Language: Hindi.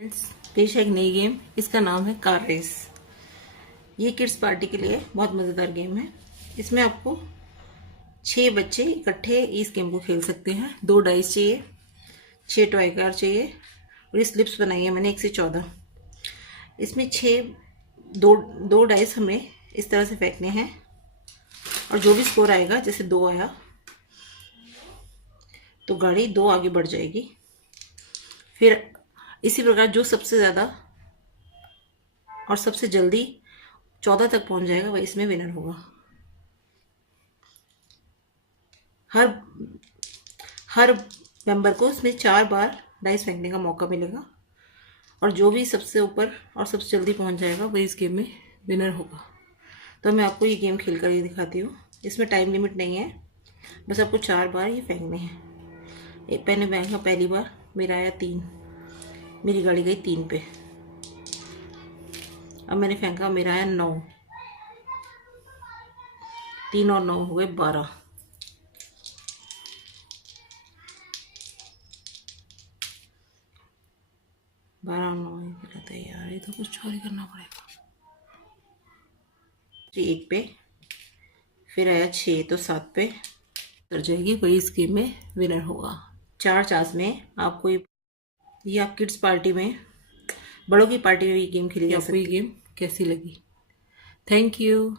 फ्रेंड्स, पेश है एक नई गेम। इसका नाम है कार रेस। ये किड्स पार्टी के लिए बहुत मज़ेदार गेम है। इसमें आपको 6 बच्चे इकट्ठे इस गेम को खेल सकते हैं। 2 डाइस चाहिए, 6 टॉय कार चाहिए और ये स्लिप्स बनाई है मैंने 1 से 14। इसमें 2 डाइस हमें इस तरह से फेंकने हैं और जो भी स्कोर आएगा, जैसे 2 आया तो गाड़ी 2 आगे बढ़ जाएगी। फिर इसी प्रकार जो सबसे ज़्यादा और सबसे जल्दी 14 तक पहुंच जाएगा वह इसमें विनर होगा। हर मेंबर को इसमें 4 बार डाइस फेंकने का मौका मिलेगा और जो भी सबसे ऊपर और सबसे जल्दी पहुंच जाएगा वही इस गेम में विनर होगा। तो मैं आपको ये गेम खेल कर ही दिखाती हूँ। इसमें टाइम लिमिट नहीं है, बस आपको 4 बार ये फेंकने हैं। मैंने फेंका पहली बार, मेरा आया 3, मेरी गाड़ी गई 3 पे। अब मैंने फेंका, मेरा आया 9, 3 और 9 हो गए 12। बारह 9 रहता है यार, ये तो कुछ और ही करना पड़ेगा। 1 पे, फिर आया 6 तो 7 पे कर जाएगी, वही इस गेम में विनर होगा। 4 चांस में आपको ये आप किड्स पार्टी में, बड़ों की पार्टी में ये गेम खेली जा सकती है। आपको ये गेम कैसी लगी? Thank you.